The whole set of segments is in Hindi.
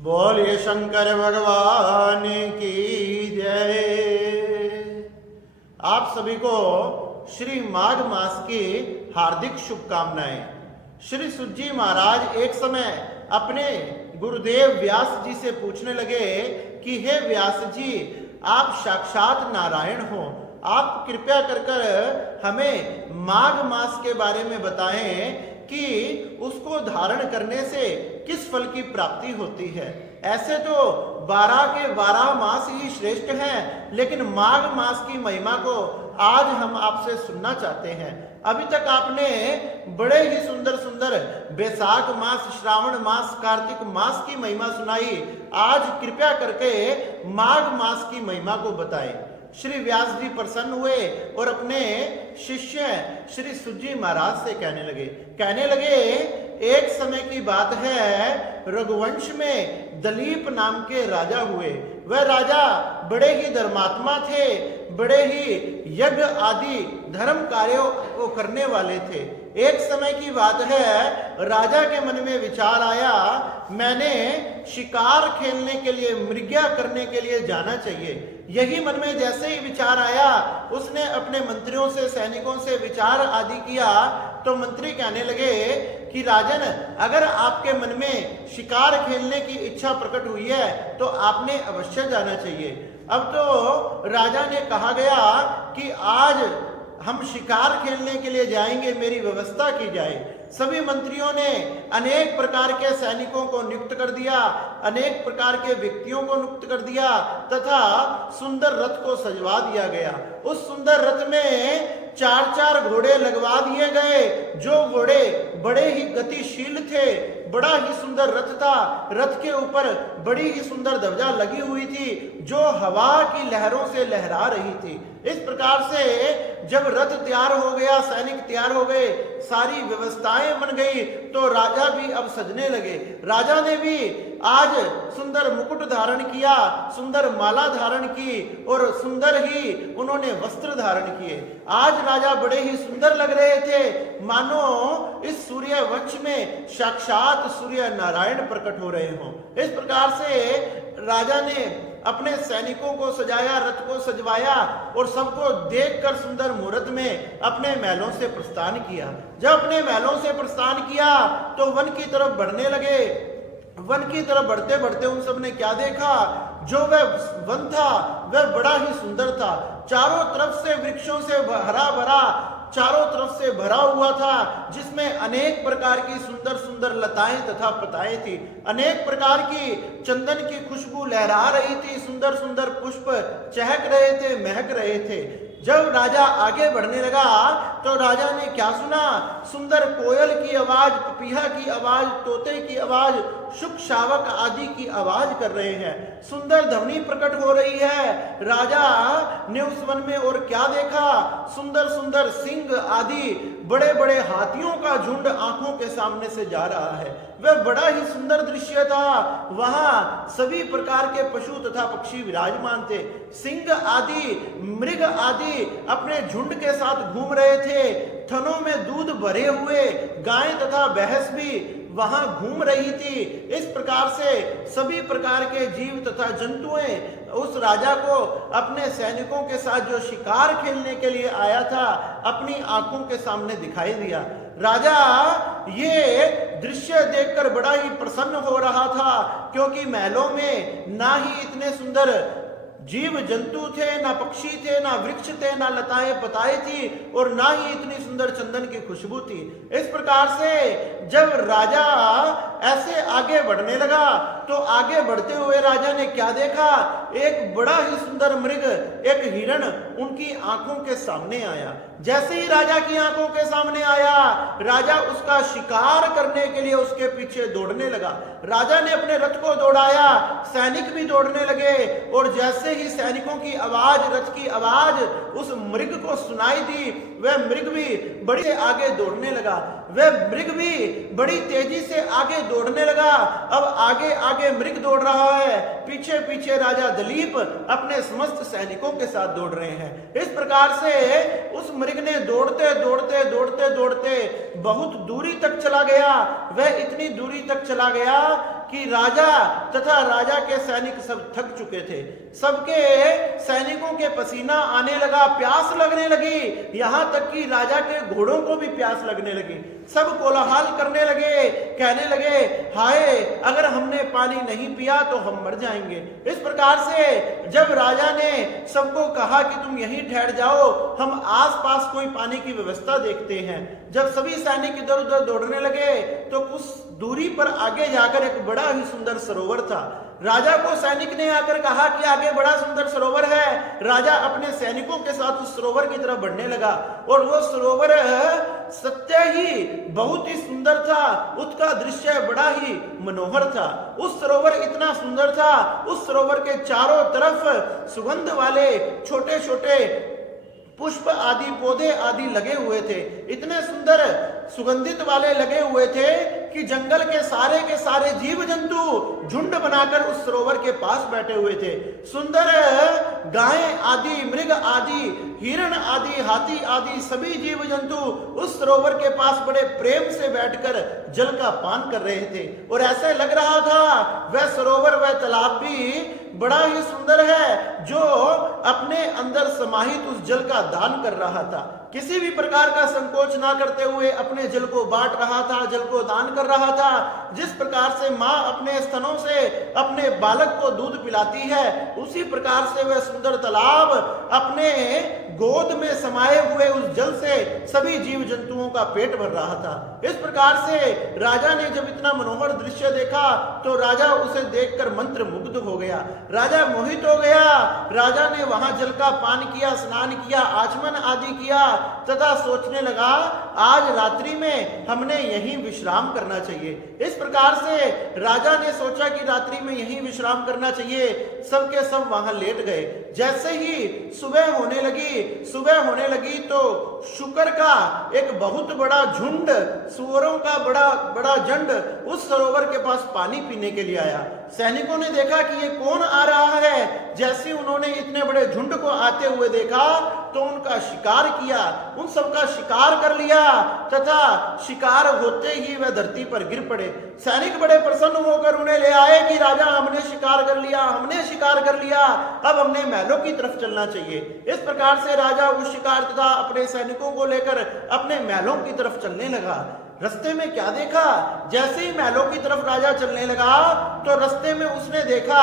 बोलिए शंकर भगवान की जय। आप सभी को श्री माघ मास की हार्दिक शुभकामनाएं। श्री सुज्जी महाराज एक समय अपने गुरुदेव व्यास जी से पूछने लगे कि हे व्यास जी, आप साक्षात नारायण हो, आप कृपया कर हमें माघ मास के बारे में बताएं कि उसको धारण करने से किस फल की प्राप्ति होती है। ऐसे तो 12 के 12 मास ही श्रेष्ठ हैं, लेकिन माघ मास की महिमा को आज हम आपसे सुनना चाहते हैं। अभी तक आपने बड़े ही सुंदर सुंदर बैसाख मास, श्रावण मास, कार्तिक मास की महिमा सुनाई। आज कृपया करके माघ मास की महिमा को बताएं। श्री व्यास जी प्रसन्न हुए और अपने शिष्य श्री सुज्जी महाराज से कहने लगे एक समय की बात है, रघुवंश में दलीप नाम के राजा हुए। वह राजा बड़े ही धर्मात्मा थे, बड़े ही यज्ञ आदि धर्म कार्यों को करने वाले थे। एक समय की बात है, राजा के मन में विचार आया, मैंने शिकार खेलने के लिए, मृग्या करने के लिए जाना चाहिए। यही मन में जैसे ही विचार आया, उसने अपने मंत्रियों से, सैनिकों से विचार आदि किया। तो मंत्री कहने लगे कि राजन, अगर आपके मन में शिकार खेलने की इच्छा प्रकट हुई है तो आपने अवश्य जाना चाहिए। अब तो राजा ने कहा गया कि आज हम शिकार खेलने के लिए जाएंगे, मेरी व्यवस्था की जाए। सभी मंत्रियों ने अनेक प्रकार के सैनिकों को नियुक्त कर दिया, अनेक प्रकार के व्यक्तियों को नियुक्त कर दिया तथा सुंदर रथ को सजवा दिया गया। उस सुंदर रथ में 4-4 घोड़े लगवा दिए गए, जो घोड़े बड़े ही गतिशील थे। बड़ा ही सुंदर रथ था, रथ के ऊपर बड़ी ही सुंदर ध्वजा लगी हुई थी जो हवा की लहरों से लहरा रही थी। इस प्रकार से जब रथ तैयार हो गया, सैनिक तैयार हो गए, सारी व्यवस्थाएं बन गई, तो राजा भी अब सजने लगे। राजा ने भी आज सुंदर मुकुट धारण किया, सुंदर माला धारण की और सुंदर ही उन्होंने वस्त्र धारण किए। आज राजा बड़े ही सुंदर लग रहे थे, मानो इस सूर्य वंश में साक्षात सूर्य नारायण प्रकट हो रहे हों। इस प्रकार से राजा ने अपने सैनिकों को सजाया, रथ को सजवाया और सबको देखकर सुंदर मुहूर्त में अपने महलों से प्रस्थान किया। जब अपने महलों से प्रस्थान किया तो वन की तरफ बढ़ने लगे। वन की तरफ बढ़ते बढ़ते उन सब ने क्या देखा, जो वह वन था वह बड़ा ही सुंदर था। चारों तरफ से वृक्षों से हरा भरा, चारों तरफ से भरा हुआ था, जिसमें अनेक प्रकार की सुंदर सुंदर लताएं तथा पताएं थी। अनेक प्रकार की चंदन की खुशबू लहरा रही थी, सुंदर सुंदर पुष्प चहक रहे थे, महक रहे थे। जब राजा आगे बढ़ने लगा तो राजा ने क्या सुना, सुंदर कोयल की आवाज, पपीहा की आवाज, तोते की आवाज, शुक शावक आदि की आवाज कर रहे हैं। सुंदर ध्वनि प्रकट हो रही है। राजा ने उस वन में और क्या देखा, सुंदर सुंदर सिंह आदि बड़े बड़े हाथियों का झुंड आंखों के सामने से जा रहा है। वह बड़ा ही सुंदर दृश्य था। वहां सभी प्रकार के पशु तथा पक्षी विराजमान थे। सिंह आदि, मृग आदि अपने झुंड के साथ घूम रहे थे। थनों में दूध भरे हुए गाय तथा भैंस भी वहां घूम रही थी। इस प्रकार से सभी प्रकार के जीव तथा जंतुएं उस राजा को अपने सैनिकों के साथ जो शिकार खेलने के लिए आया था, अपनी आंखों के सामने दिखाई दिया। राजा ये दृश्य देखकर बड़ा ही प्रसन्न हो रहा था, क्योंकि महलों में ना ही इतने सुंदर जीव जंतु थे, ना पक्षी थे, ना वृक्ष थे, ना लताएं पताएं थी और ना ही इतनी सुंदर चंदन की खुशबू थी। इस प्रकार से जब राजा ऐसे आगे बढ़ने लगा तो आगे बढ़ते हुए राजा ने क्या देखा, एक बड़ा ही सुंदर मृग, एक हिरण उनकी आंखों के सामने आया। जैसे ही राजा की आंखों के सामने आया, राजा उसका शिकार करने के लिए उसके पीछे दौड़ने लगा। राजा ने अपने रथ को दौड़ाया, सैनिक भी दौड़ने लगे और जैसे ही सैनिकों की आवाज, रथ की आवाज उस मृग को सुनाई दी, वह मृग भी बड़े आगे दौड़ने लगा। वह मृग भी बड़ी तेजी से आगे दौड़ने लगा। अब आगे आगे मृग दौड़ रहा है, पीछे पीछे राजा दिलीप अपने समस्त सैनिकों के साथ दौड़ रहे हैं। इस प्रकार से उस मृग ने दौड़ते दौड़ते दौड़ते दौड़ते बहुत दूरी तक चला गया। वह इतनी दूरी तक चला गया कि राजा तथा राजा के सैनिक सब थक चुके थे। सबके सैनिकों के पसीना आने लगा, प्यास लगने लगी, यहां तक कि राजा के घोड़ों को भी प्यास लगने लगी। सब कोलाहल करने लगे, कहने लगे, हाय, अगर हमने पानी नहीं पिया तो हम मर जाएंगे। इस प्रकार से जब राजा ने सबको कहा कि तुम यहीं ठहर जाओ, हम आसपास कोई पानी की व्यवस्था देखते हैं। जब सभी सैनिक इधर उधर दौड़ने लगे तो कुछ दूरी पर आगे जाकर एक बड़ा ही सुंदर सरोवर था। राजा को सैनिक ने आकर कहा कि आगे बड़ा सुंदर सरोवर है। राजा अपने सैनिकों के साथ उस सरोवर की तरफ बढ़ने लगा और वो सरोवर सत्य ही बहुत ही सुंदर था। उसका दृश्य बड़ा ही मनोहर था। उस सरोवर इतना सुंदर था, उस सरोवर के चारों तरफ सुगंध वाले छोटे छोटे पुष्प आदि पौधे आदि लगे हुए थे। इतने सुंदर सुगंधित वाले लगे हुए थे कि जंगल के सारे जीव जंतु झुंड बनाकर उस सरोवर के पास बैठे हुए थे। सुंदर गायें आदि, मृग आदि, हिरण आदि, हाथी आदि सभी जीव जंतु उस सरोवर के पास बड़े प्रेम से बैठकर जल का पान कर रहे थे। और ऐसे लग रहा था वह सरोवर, वह तालाब भी बड़ा ही सुंदर है, जो अपने अंदर समाहित उस जल का दान कर रहा था। किसी भी प्रकार का संकोच ना करते हुए अपने जल को बांट रहा था, जल को दान कर रहा था। जिस प्रकार से माँ अपने स्तनों से अपने बालक को दूध पिलाती है, उसी प्रकार से वह सुंदर तालाब अपने गोद में समाये हुए उस जल से सभी जीव जंतुओं का पेट भर रहा था। इस प्रकार से राजा ने जब इतना मनोहर दृश्य देखा तो राजा उसे देखकर मंत्र मुग्ध हो गया। राजा मोहित हो गया। राजा ने वहां जल का पान किया, स्नान किया, आचमन आदि किया तथा सोचने लगा, आज रात्रि में हमने यहीं विश्राम करना चाहिए। इस प्रकार से राजा ने सोचा कि रात्रि में यहीं विश्राम करना चाहिए। सबके सब वहां लेट गए। जैसे ही सुबह होने लगी तो शुकर का एक बहुत बड़ा झुंड, सुअरों का बड़ा झुंड उस सरोवर के पास पानी पीने के लिए आया। सैनिकों ने देखा कि ये कौन आ रहा है। जैसे उन्होंने इतने बड़े झुंड को आते हुए देखा तो उनका शिकार किया, उन सबका शिकार कर लिया तथा शिकार होते ही वह धरती पर गिर पड़े। सैनिक बड़े प्रसन्न होकर उन्हें ले आए कि राजा, हमने शिकार कर लिया, अब हमने महलों की तरफ चलना चाहिए। इस प्रकार से राजा उस शिकार तथा अपने सैनिकों को लेकर अपने महलों की तरफ चलने लगा। रास्ते में क्या देखा, जैसे ही महलों की तरफ राजा चलने लगा तो रास्ते में उसने देखा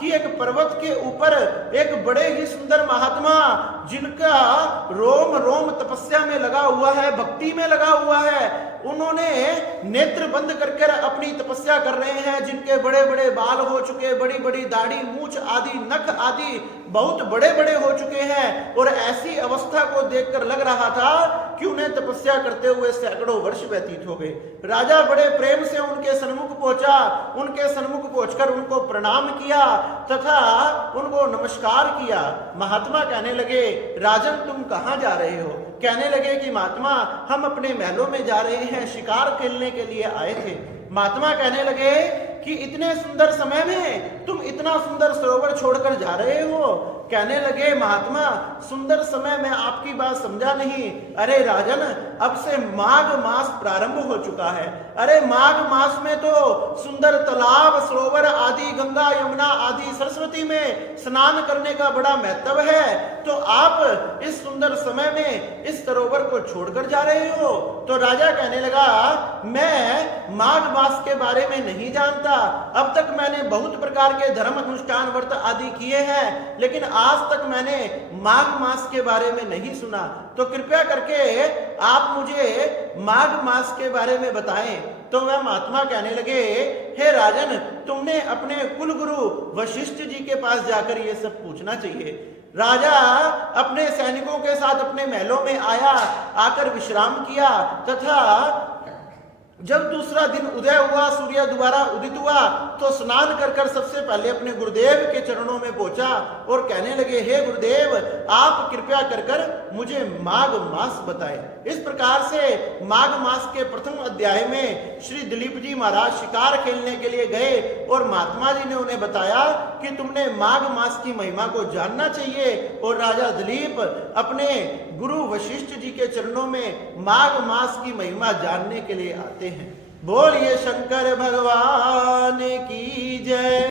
कि एक पर्वत के ऊपर एक बड़े ही सुंदर महात्मा, जिनका रोम रोम तपस्या में लगा हुआ है, भक्ति में लगा हुआ है, उन्होंने नेत्र बंद करके अपनी तपस्या कर रहे हैं, जिनके बड़े बड़े बाल हो चुके, बड़ी बड़ी दाढ़ी, मूछ आदि, नख आदि बहुत बड़े बड़े हो चुके हैं। और ऐसी अवस्था को देखकर लग रहा था कि उन्हें तपस्या करते हुए सैकड़ों वर्ष व्यतीत हो गए। राजा बड़े प्रेम से उनके सन्मुख पहुंचा, उनके सन्मुख पहुंचकर उनको प्रणाम किया तथा उनको नमस्कार किया। महात्मा कहने लगे, राजन तुम कहां जा रहे हो? कहने लगे कि महात्मा, हम अपने महलों में जा रहे हैं, शिकार खेलने के लिए आए थे। महात्मा कहने लगे कि इतने सुंदर समय में तुम इतना सुंदर सरोवर छोड़कर जा रहे हो? कहने लगे, महात्मा, सुंदर समय में आपकी बात समझा नहीं। अरे राजन, अब से माघ मास प्रारंभ हो चुका है। अरे माघ मास में तो सुंदर तालाब, सरोवर आदि, गंगा यमुना आदि, सरस्वती में स्नान करने का बड़ा महत्व है, तो आप इस सुंदर समय में इस सरोवर को छोड़कर जा रहे हो? तो राजा कहने लगा, मैं माघ मास के बारे में नहीं जानता। अब तक मैंने बहुत प्रकार के धर्म अनुष्ठान व्रत आदि किए हैं, लेकिन आज तक मैंने माघ मास के बारे में नहीं सुना। तो कृपया करके आप मुझे माघ मास के बारे में बताएं। तो वह महात्मा कहने लगे, हे राजन, तुमने अपने कुल गुरु वशिष्ठ जी के पास जाकर ये सब पूछना चाहिए। राजा अपने सैनिकों के साथ अपने महलों में आया, आकर विश्राम किया तथा जब दूसरा दिन उदय हुआ, सूर्य दोबारा उदित हुआ, तो स्नान कर कर सबसे पहले अपने गुरुदेव के चरणों में पहुंचा और कहने लगे, हे गुरुदेव, आप कृपया कर कर मुझे माघ मास बताएं। इस प्रकार से माघ मास के प्रथम अध्याय में श्री दिलीप जी महाराज शिकार खेलने के लिए गए और महात्मा जी ने उन्हें बताया कि तुमने माघ मास की महिमा को जानना चाहिए। और राजा दिलीप अपने गुरु वशिष्ठ जी के चरणों में माघ मास की महिमा जानने के लिए आते हैं। बोलिए शंकर भगवान की जय।